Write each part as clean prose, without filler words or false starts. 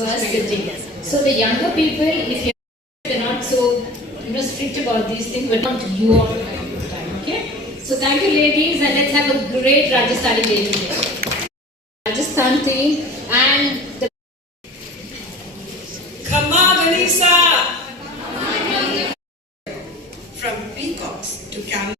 first sitting. So the younger people, if they're not so strict about these things, but not you all the time. Okay? So thank you, ladies, and let's have a great Rajasthani day today. Rajasthan thing and the Khamma Ganesa! From peacocks to camels.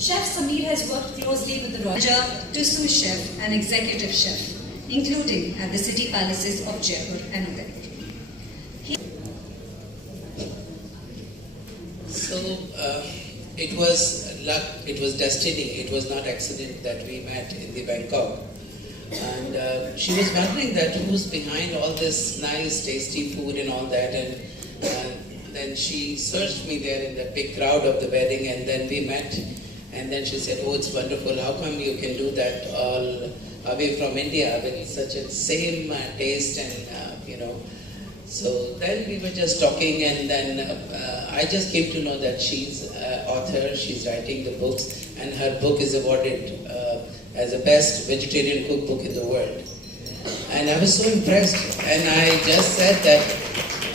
Chef Samir has worked closely with the Raja to sous chef and executive chef, including at the city palaces of Jaipur and Udaipur. So it was luck, it was destiny, it was not accident that we met in the Bangkok. And she was wondering that who's behind all this nice, tasty food and all that. And then she searched me there in the big crowd of the wedding, and then we met. And then she said, "Oh, it's wonderful. How come you can do that all away from India with such a same taste and So then we were just talking, and then I just came to know that she's an author. She's writing the books, and her book is awarded as the best vegetarian cookbook in the world. And I was so impressed, and I just said that,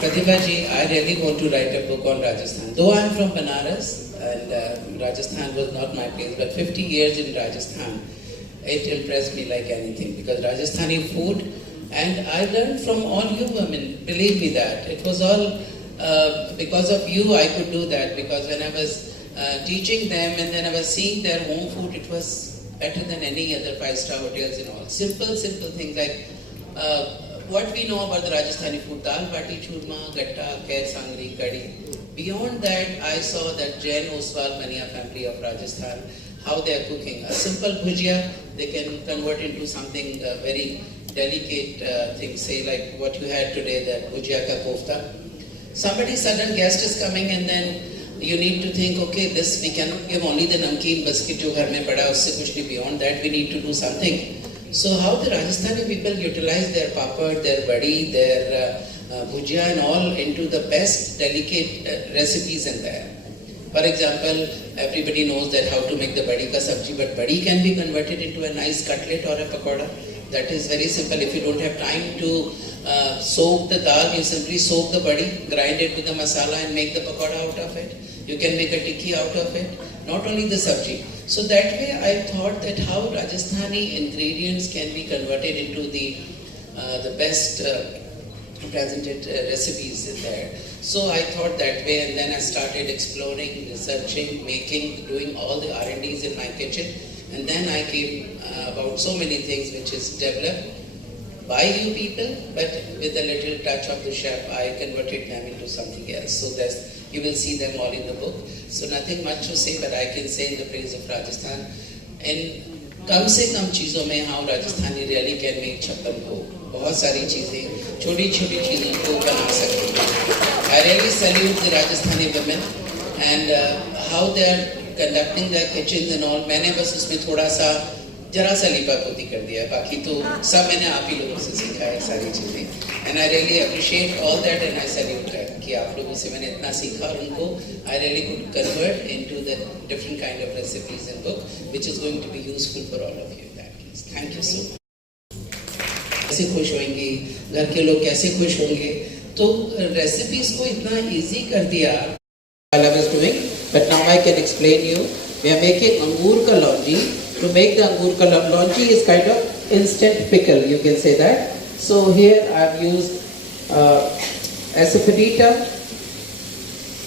Pratibha ji, I really want to write a book on Rajasthan. Though I'm from Banaras, and Rajasthan was not my place, but 50 years in Rajasthan, it impressed me like anything, because Rajasthani food, and I learned from all you women, believe me that. It was all because of you I could do that, because when I was teaching them and then I was seeing their home food, it was better than any other 5-star hotels and all. Simple things like what we know about the Rajasthani food, dal, bati, churma, gatta, khair, sangri, kadi. Beyond that, I saw that Jain Oswal Mania family of Rajasthan, how they are cooking. A simple bhujia, they can convert into something very delicate thing, say like what you had today, that bhujia ka kofta. Somebody sudden guest is coming, and then you need to think, okay, this we cannot give only the namkeen biscuit jo ghar mein pada, usse kuch nahi. Beyond that, we need to do something. So how the Rajasthani people utilize their papad, their badi, their bhujia and all into the best delicate recipes in there. For example, everybody knows that how to make the badi ka sabji, but badi can be converted into a nice cutlet or a pakoda. That is very simple. If you don't have time to soak the dal, you simply soak the badi, grind it with the masala and make the pakoda out of it. You can make a tikki out of it, not only the sabji. So that way I thought that how Rajasthani ingredients can be converted into the best presented recipes in there. So I thought that way, and then I started exploring, researching, making, doing all the R&Ds in my kitchen. And then I came about so many things which is developed by you people, but with a little touch of the chef, I converted them into something else. So you will see them all in the book. So nothing much to say, but I can say in the praise of Rajasthan. And कम से कम चीज़ों में how Rajasthani really can make छप्पन भोग. बहुत सारी चीज़ें, छोटी-छोटी चीज़ों को बना सकते हैं. I really salute the Rajasthani women and how they are conducting their kitchens and all. मैंने बस उसमें थोड़ा सा जरा सा लिपापोती कर दिया है, बाकी तो सब मैंने आप ही लोगों से सीखा है सारी चीज़ें. And I really appreciate all that, and I salute that कि आप लोगों से मैंने इतना सीखा, और उनको I really could convert into the different kind of recipes and book, which is going to be useful for all of you in that case. Thank you so much. कैसे खुश होंगे, घर के लोग कैसे खुश होंगे, तो recipes को इतना easy कर दिया. I was doing, but now I can explain you We are making angur ka longi. To make the angur ka longi is kind of instant pickle, you can say that. So here I've used asafoetida,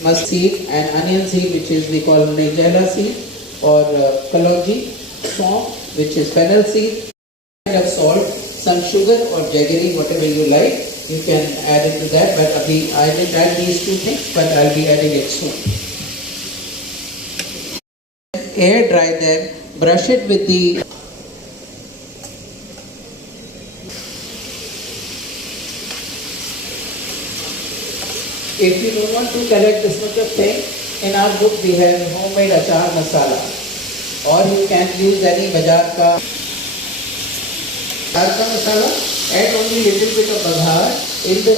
mustard seed and onion seed, which is we call nigella seed, or kalonji, swamp, which is fennel seed, kind of salt, some sugar or jaggery, whatever you like. You can add it to that, but I didn't add these two things, but I'll be adding it soon. Air dry them, brush it with the If you don't want to collect this much of thing, in our book we have homemade achar masala, or you can use any bazaar ka masala. Add only little bit of baghar in the